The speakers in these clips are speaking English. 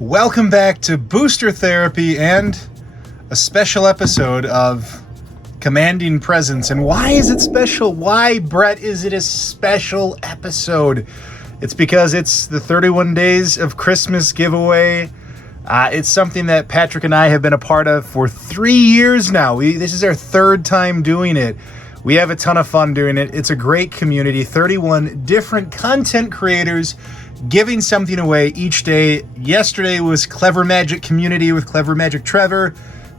Welcome back to Booster Therapy and a special episode of Commanding Presence. And why is it special? Why, Brett, is it a special episode? It's because it's the 31 Days of Christmas giveaway. It's something that Patrick and I have been a part of for 3 years now. This is our third time doing it. We have a ton of fun doing it. It's a great community, 31 different content creators giving something away each day. Yesterday was Clever Magic Community with Clever Magic Trevor.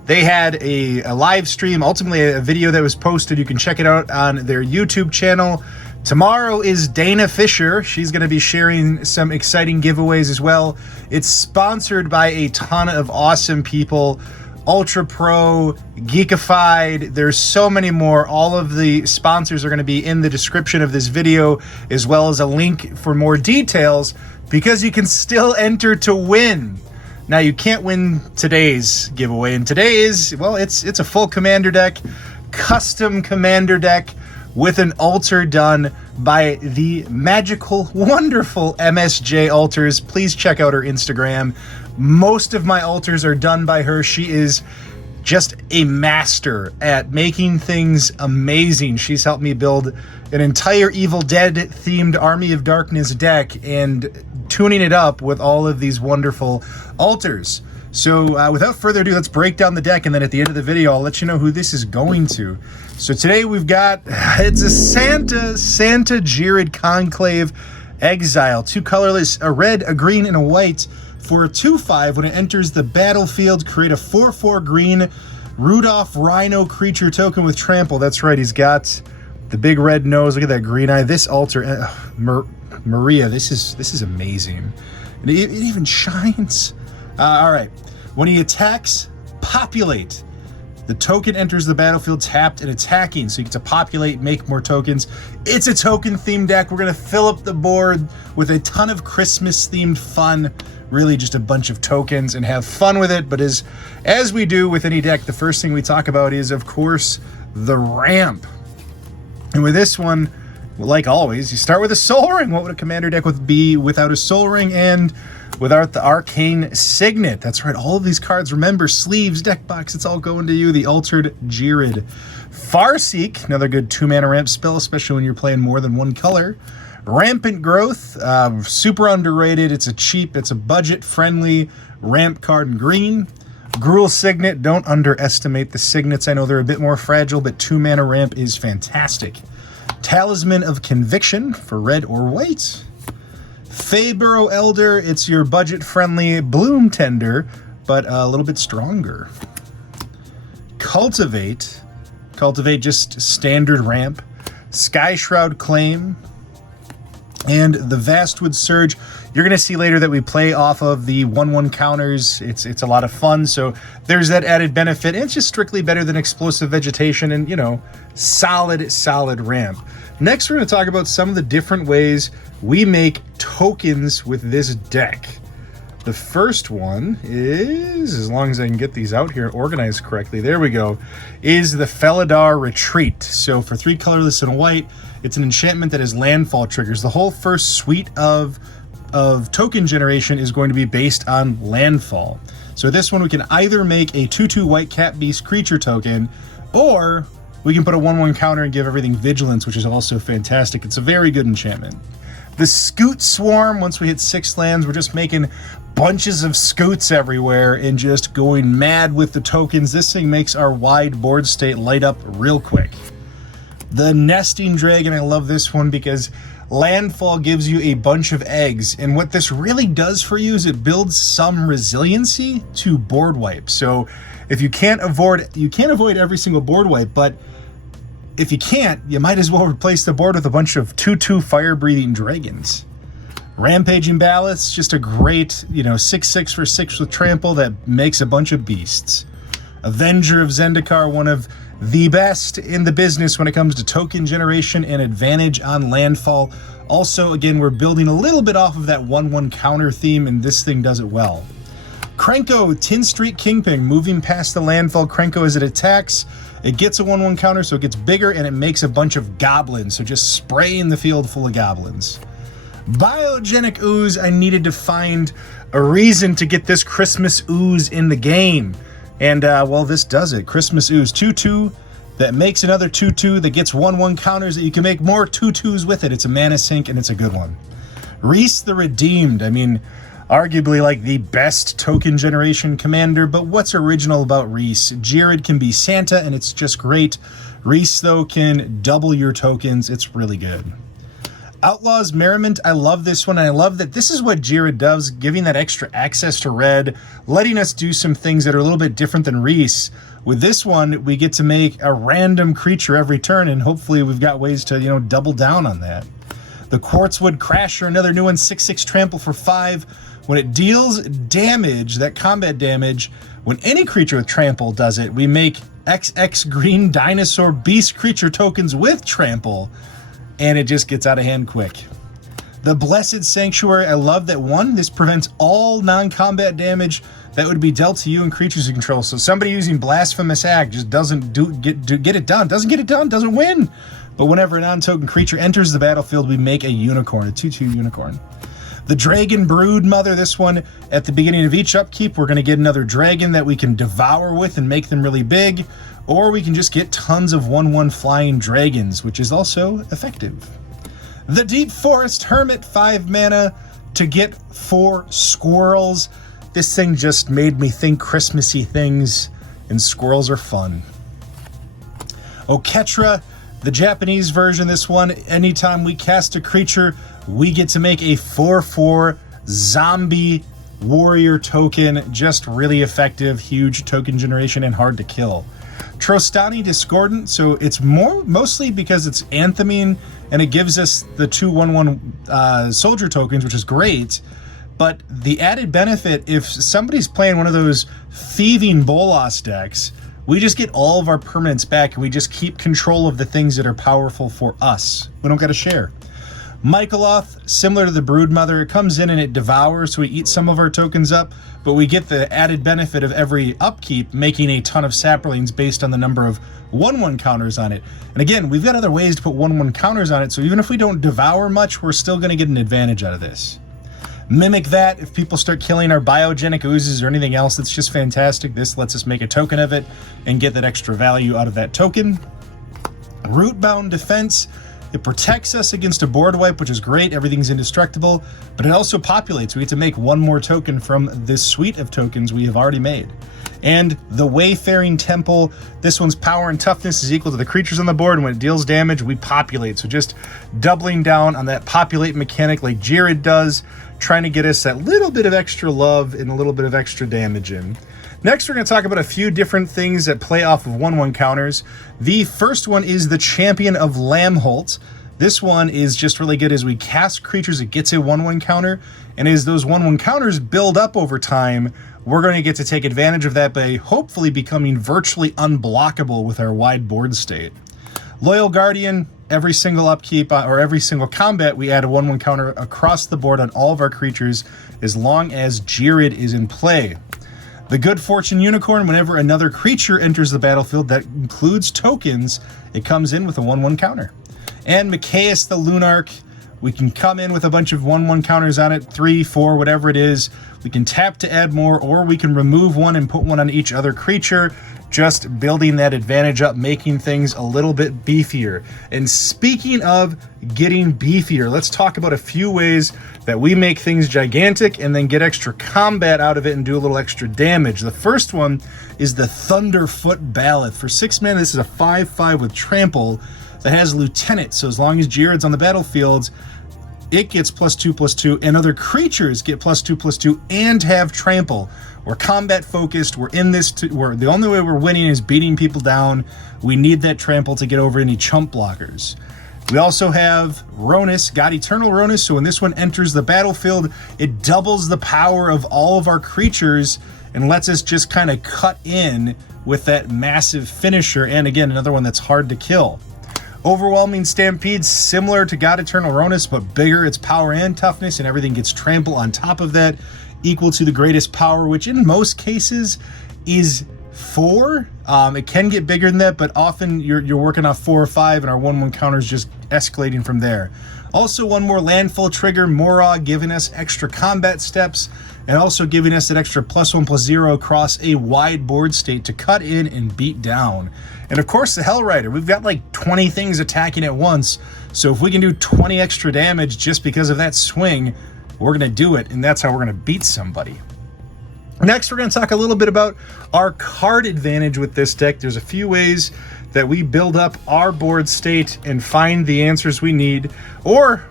They had a live stream, ultimately a video that was posted. You can check it out on their YouTube channel. Tomorrow is Dana Fisher. She's going to be sharing some exciting giveaways as well. It's sponsored by a ton of awesome people. Ultra Pro, Geekified, there's so many more. All of the sponsors are going to be in the description of this video, as well as a link for more details, because you can still enter to win. Now, you can't win today's giveaway, and today's, well, it's a full commander deck, custom commander deck with an altar done by the magical, wonderful MSJAlters. Please check out her Instagram. Most of my altars are done by her. She is just a master at making things amazing. She's helped me build an entire Evil Dead themed Army of Darkness deck and tuning it up with all of these wonderful altars. So without further ado, let's break down the deck, and then at the end of the video, I'll let you know who this is going to. So today we've got, it's a Santa Ghired Conclave Exile. Two colorless, a red, a green, and a white. For a 2/5, when it enters the battlefield, create a 4/4 green Rudolph Rhino creature token with trample. That's right, he's got the big red nose. Look at that green eye. This altar, Maria, this is amazing. And it even shines. All right, when he attacks, populate. The token enters the battlefield tapped and attacking, so you get to populate, make more tokens. It's a token-themed deck. We're going to fill up the board with a ton of Christmas-themed fun. Really just a bunch of tokens and have fun with it. But as we do with any deck, the first thing we talk about is, of course, the ramp. And with this one, like always, you start with a Soul Ring. What would a commander deck be without a Soul Ring and without the Arcane Signet? That's right, all of these cards, remember, sleeves, deck box, it's all going to you. The Altered Ghired. Farseek, another good 2-mana ramp spell, especially when you're playing more than one color. Rampant Growth, super underrated. It's a budget-friendly ramp card in green. Gruul Signet, don't underestimate the Signets. I know they're a bit more fragile, but 2-mana ramp is fantastic. Talisman of Conviction for red or white. Feyburrow Elder, it's your budget-friendly Bloom Tender, but a little bit stronger. Cultivate, just standard ramp. Skyshroud Claim, and the Vastwood Surge. You're going to see later that we play off of the 1/1 counters. It's a lot of fun, so there's that added benefit. And it's just strictly better than Explosive Vegetation and, you know, solid ramp. Next, we're going to talk about some of the different ways we make tokens with this deck. The first one is, as long as I can get these out here and organized correctly, there we go, is the Felidar Retreat. So for 3 colorless and a white, it's an enchantment that has landfall triggers. The whole first suite of token generation is going to be based on landfall. So this one, we can either make a 2/2 white cat beast creature token, or we can put a 1/1 counter and give everything vigilance, which is also fantastic. It's a very good enchantment. The Scoot Swarm, once we hit 6 lands, we're just making bunches of scoots everywhere and just going mad with the tokens. This thing makes our wide board state light up real quick. The Nesting Dragon, I love this one because landfall gives you a bunch of eggs, and what this really does for you is it builds some resiliency to board wipe. So if you can't avoid every single board wipe, but if you can't, you might as well replace the board with a bunch of 2/2 fire-breathing dragons. Rampaging Ballast, just a great, 6/6 for 6 with trample that makes a bunch of beasts. Avenger of Zendikar, one of the best in the business when it comes to token generation and advantage on landfall. Also, again, we're building a little bit off of that 1/1 counter theme, and this thing does it well. Krenko, Tin Street Kingpin, moving past the landfall. Krenko, as it attacks, it gets a 1/1 counter, so it gets bigger, and it makes a bunch of goblins, so just spraying the field full of goblins. Biogenic Ooze, I needed to find a reason to get this Christmas Ooze in the game. And, well, this does it. Christmas Ooze, 2/2, that makes another 2/2 that gets 1/1 counters that you can make more 2/2s with it. It's a mana sink, and it's a good one. Reese the Redeemed, I mean, arguably like the best token generation commander, but what's original about Reese? Ghired can be Santa, and it's just great. Reese, though, can double your tokens. It's really good. Outlaws Merriment, I love this one. I love that this is what Ghired does, giving that extra access to red, letting us do some things that are a little bit different than Reese. With this one, we get to make a random creature every turn, and hopefully we've got ways to, double down on that. The Quartzwood Crasher, another new one, 6/6 trample for 5. When it deals damage, that combat damage, when any creature with trample does it, we make XX green dinosaur beast creature tokens with trample, and it just gets out of hand quick. The Blessed Sanctuary, I love that one. This prevents all non-combat damage that would be dealt to you and creatures you control. So somebody using Blasphemous Act just doesn't get it done. Doesn't get it done, doesn't win. But whenever a non-token creature enters the battlefield, we make a unicorn, a 2/2 unicorn. The Dragon Brood Mother, this one, at the beginning of each upkeep, we're going to get another dragon that we can devour with and make them really big, or we can just get tons of 1/1 flying dragons, which is also effective. The Deep Forest Hermit, 5 mana to get 4 squirrels. This thing just made me think Christmassy things, and squirrels are fun. Oketra, the Japanese version, this one, anytime we cast a creature, we get to make a 4/4 zombie warrior token. Just really effective, huge token generation, and hard to kill. Trostani Discordant, so it's mostly because it's Anthemine, and it gives us the 2/1/1 soldier tokens, which is great. But the added benefit, if somebody's playing one of those thieving Bolas decks, we just get all of our permanents back, and we just keep control of the things that are powerful for us. We don't got to share. Michaeloth, similar to the Broodmother, it comes in and it devours, so we eat some of our tokens up, but we get the added benefit of every upkeep making a ton of saplings based on the number of 1/1 counters on it. And again, we've got other ways to put 1/1 counters on it, so even if we don't devour much, we're still going to get an advantage out of this. Mimic that, if people start killing our biogenic oozes or anything else, it's just fantastic. This lets us make a token of it and get that extra value out of that token. Rootbound Defense, it protects us against a board wipe, which is great. Everything's indestructible, but it also populates. We get to make one more token from this suite of tokens we have already made. And the Wayfaring Temple, this one's power and toughness is equal to the creatures on the board, and when it deals damage, we populate. So just doubling down on that populate mechanic like Ghired does, trying to get us that little bit of extra love and a little bit of extra damage in. Next, we're going to talk about a few different things that play off of 1/1 counters. The first one is the Champion of Lamholt. This one is just really good as we cast creatures, it gets a 1/1 counter, and as those 1/1 counters build up over time, we're going to get to take advantage of that by hopefully becoming virtually unblockable with our wide board state. Loyal Guardian, every single upkeep or every single combat, we add a 1/1 counter across the board on all of our creatures as long as Ghired is in play. The Good Fortune Unicorn, whenever another creature enters the battlefield that includes tokens, it comes in with a 1/1 counter. And Mikaeus the Lunarch, we can come in with a bunch of 1/1 counters on it, 3, 4, whatever it is. We can tap to add more, or we can remove one and put one on each other creature, just building that advantage up, making things a little bit beefier. And speaking of getting beefier, let's talk about a few ways that we make things gigantic and then get extra combat out of it and do a little extra damage. The first one is the Thunderfoot Ballad. For 6 mana, this is a 5/5 with trample that has Lieutenant, so as long as Ghired's on the battlefield, it gets +2/+2, and other creatures get +2/+2 and have trample. We're combat focused, we're in this, the only way we're winning is beating people down. We need that trample to get over any chump blockers. We also have Ronus, got Eternal Ronus, so when this one enters the battlefield, it doubles the power of all of our creatures and lets us just kind of cut in with that massive finisher, and again, another one that's hard to kill. Overwhelming Stampede, similar to God Eternal Ronus, but bigger. Its power and toughness, and everything gets trample on top of that, equal to the greatest power, which in most cases is 4. It can get bigger than that, but often you're working off 4 or 5, and our 1/1 counter is just escalating from there. Also, one more landfall trigger, Morag, giving us extra combat steps, and also giving us that extra +1/+0 across a wide board state to cut in and beat down. And of course, the Hell Rider. We've got like 20 things attacking at once, so if we can do 20 extra damage just because of that swing, we're going to do it, and that's how we're going to beat somebody. Next, we're going to talk a little bit about our card advantage with this deck. There's a few ways that we build up our board state and find the answers we need, or,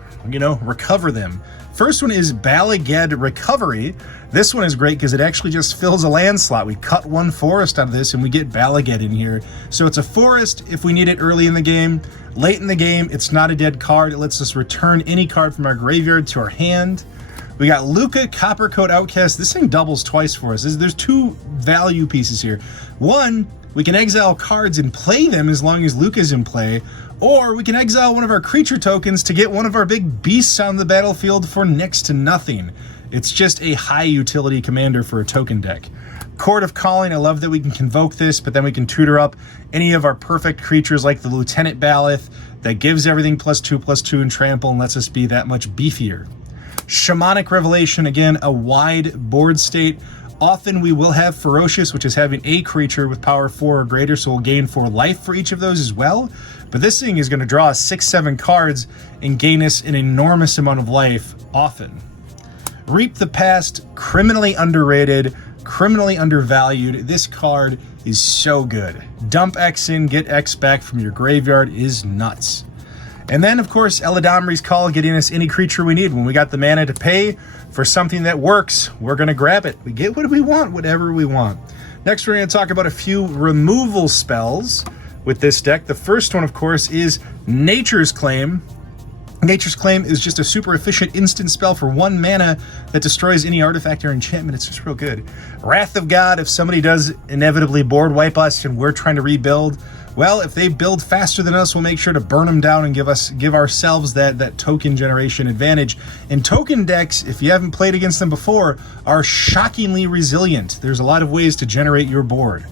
recover them. First one is Ghired Recovery. This one is great because it actually just fills a land slot. We cut 1 forest out of this and we get Ghired in here. So it's a forest if we need it early in the game. Late in the game, it's not a dead card. It lets us return any card from our graveyard to our hand. We got Luca, Coppercoat Outcast. This thing doubles twice for us. There's 2 value pieces here. One, we can exile cards and play them as long as Luca's in play, or we can exile one of our creature tokens to get one of our big beasts on the battlefield for next to nothing. It's just a high utility commander for a token deck. Court of Calling, I love that we can convoke this, but then we can tutor up any of our perfect creatures like the Lieutenant Baloth that gives everything +2/+2 and trample and lets us be that much beefier. Shamanic Revelation, again, a wide board state. Often we will have Ferocious, which is having a creature with power 4 or greater, so we'll gain 4 life for each of those as well. But this thing is going to draw us 6-7 cards and gain us an enormous amount of life often. Reap the Past, criminally underrated, criminally undervalued. This card is so good. Dump X in, get X back from your graveyard is nuts. And then, of course, Eladamri's Call, getting us any creature we need. When we got the mana to pay for something that works, we're going to grab it. We get what we want, whatever we want. Next, we're going to talk about a few removal spells with this deck. The first one, of course, is Nature's Claim. Nature's Claim is just a super efficient instant spell for 1 mana that destroys any artifact or enchantment. It's just real good. Wrath of God, if somebody does inevitably board wipe us and we're trying to rebuild, well, if they build faster than us, we'll make sure to burn them down and give ourselves that token generation advantage. And token decks, if you haven't played against them before, are shockingly resilient. There's a lot of ways to generate your board.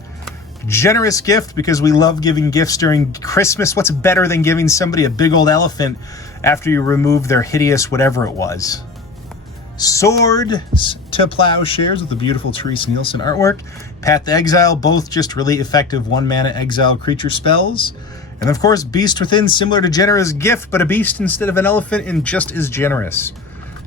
Generous Gift, because we love giving gifts during Christmas. What's better than giving somebody a big old elephant after you remove their hideous whatever it was? Sword to Plowshares with the beautiful Therese Nielsen artwork. Path to Exile, both just really effective 1 mana exile creature spells. And of course, Beast Within, similar to Generous Gift, but a beast instead of an elephant and just as generous.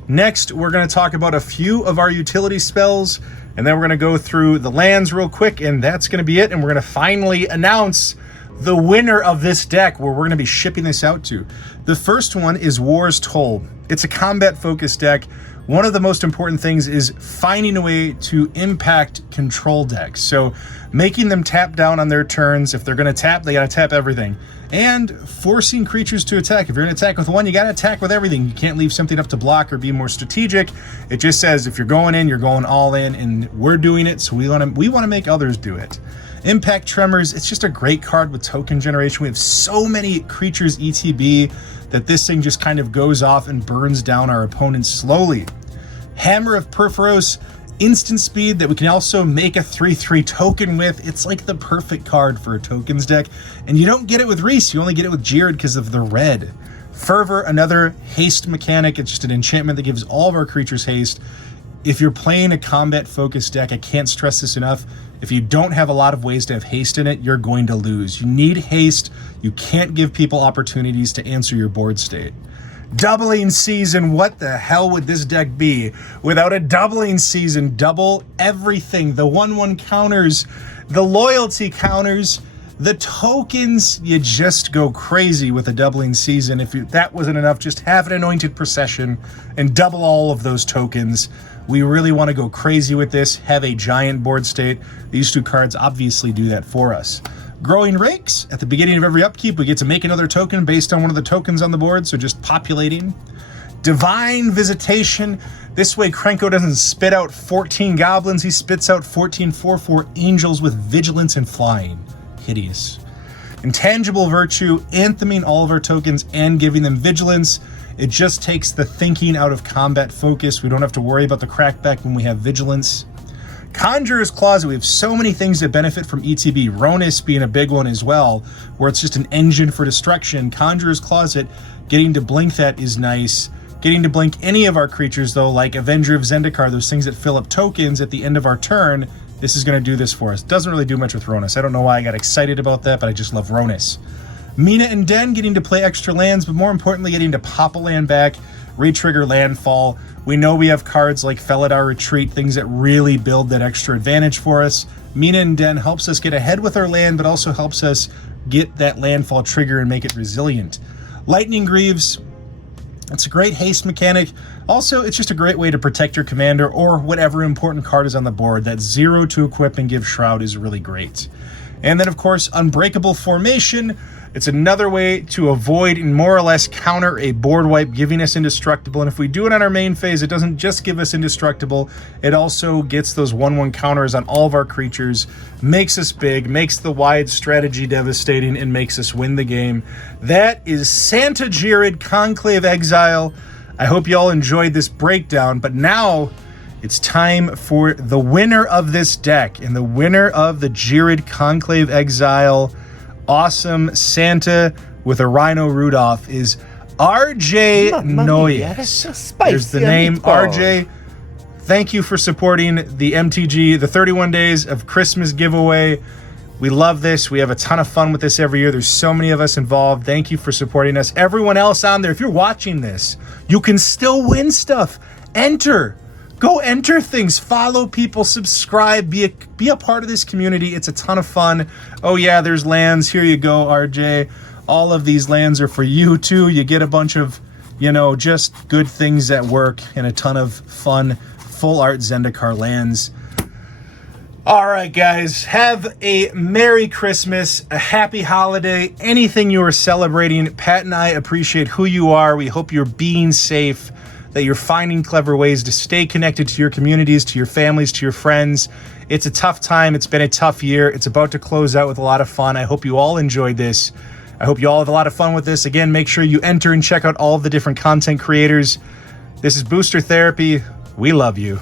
Next, we're going to talk about a few of our utility spells, and then we're going to go through the lands real quick, and that's going to be it. And we're going to finally announce the winner of this deck, where we're going to be shipping this out to. The first one is War's Toll. It's a combat-focused deck. One of the most important things is finding a way to impact control decks. So making them tap down on their turns. If they're going to tap, they got to tap everything. And forcing creatures to attack. If you're going to attack with 1, you got to attack with everything. You can't leave something up to block or be more strategic. It just says if you're going in, you're going all in, and we're doing it, so we want to make others do it. Impact Tremors, it's just a great card with token generation. We have so many creatures ETB that this thing just kind of goes off and burns down our opponents slowly. Hammer of Perforos, instant speed that we can also make a 3/3 token with. It's like the perfect card for a tokens deck, and you don't get it with Reese, you only get it with Ghired because of the red. Fervor, another haste mechanic. It's just an enchantment that gives all of our creatures haste. If you're playing a combat-focused deck, I can't stress this enough, if you don't have a lot of ways to have haste in it, you're going to lose. You need haste. You can't give people opportunities to answer your board state. Doubling Season, what the hell would this deck be without a Doubling Season? Double everything, the 1/1 counters, the loyalty counters, the tokens. You just go crazy with a Doubling Season. If that wasn't enough, just have an Anointed Procession and double all of those tokens. We really want to go crazy with this, have a giant board state. These 2 cards obviously do that for us. Growing Rakes, at the beginning of every upkeep, we get to make another token based on one of the tokens on the board, so just populating. Divine Visitation, this way Krenko doesn't spit out 14 goblins, he spits out 14 4/4 angels with vigilance and flying. Hideous. Intangible Virtue, antheming all of our tokens and giving them vigilance. It just takes the thinking out of combat focus. We don't have to worry about the crackback when we have vigilance. Conjurer's Closet, we have so many things that benefit from ETB. Ronus being a big one as well, where it's just an engine for destruction. Conjurer's Closet, getting to blink that is nice. Getting to blink any of our creatures, though, like Avenger of Zendikar, those things that fill up tokens at the end of our turn, this is going to do this for us. Doesn't really do much with Ronus. I don't know why I got excited about that, but I just love Ronus. Mina and Den, getting to play extra lands, but more importantly, getting to pop a land back, re-trigger landfall. We know we have cards like Felidar Retreat, things that really build that extra advantage for us. Mina and Den helps us get ahead with our land, but also helps us get that landfall trigger and make it resilient. Lightning Greaves, it's a great haste mechanic. Also, it's just a great way to protect your commander or whatever important card is on the board. That 0 to equip and give Shroud is really great. And then, of course, Unbreakable Formation. It's another way to avoid and more or less counter a board wipe, giving us Indestructible. And if we do it on our main phase, it doesn't just give us Indestructible, it also gets those 1/1 counters on all of our creatures, makes us big, makes the wide strategy devastating, and makes us win the game. That is Santa Ghired Conclave Exile. I hope you all enjoyed this breakdown, but now it's time for the winner of this deck, and the winner of the Ghired Conclave Exile awesome Santa with a Rhino Rudolph is RJ Noyes. There's the name, RJ. Thank you for supporting the MTG, the 31 Days of Christmas giveaway. We love this. We have a ton of fun with this every year. There's so many of us involved. Thank you for supporting us. Everyone else on there, if you're watching this, you can still win stuff. Enter. Go enter things, follow people, subscribe, be a part of this community. It's a ton of fun. Oh yeah, there's lands. Here you go, RJ. All of these lands are for you too. You get a bunch of, you know, just good things that work and a ton of fun full art Zendikar lands. All right, guys, have a Merry Christmas, a happy holiday, anything you are celebrating. Pat and I appreciate who you are. We hope you're being safe, that you're finding clever ways to stay connected to your communities, to your families, to your friends. It's a tough time. It's been a tough year. It's about to close out with a lot of fun. I hope you all enjoyed this. I hope you all have a lot of fun with this. Again, make sure you enter and check out all of the different content creators. This is Booster Therapy. We love you.